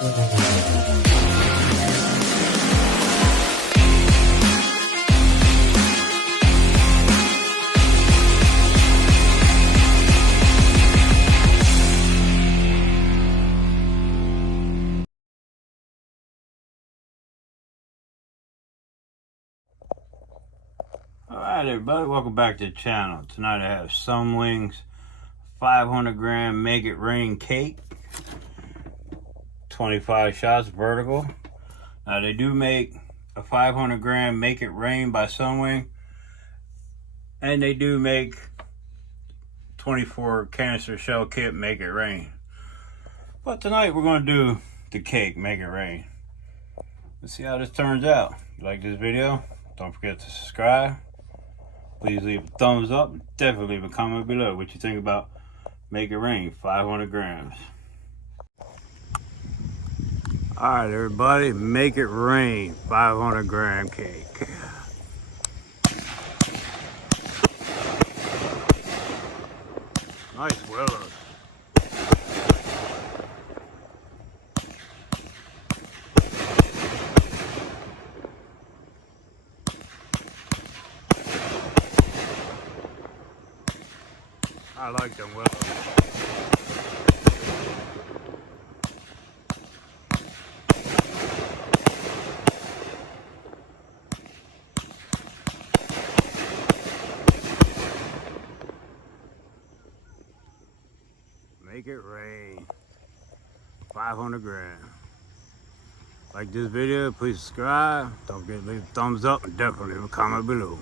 Alright everybody, welcome back to the channel. Tonight I have Sunwing's 500 gram Make It Rain cake. 25 shots vertical. Now they do make a 500 gram Make It Rain by Sunwing. And they do make 24 canister shell kit Make It Rain. But tonight we're going to do the cake Make It Rain. Let's see how this turns out. If you like this video, don't forget to subscribe. Please leave a thumbs up. Definitely leave a comment below what you think about Make It Rain 500 grams. Alright everybody, Make It Rain 500 gram cake. Nice willows. I like them willows. Make It Rain 500 grams. Like this video, please subscribe. Don't forget to leave a thumbs up and definitely leave a comment below.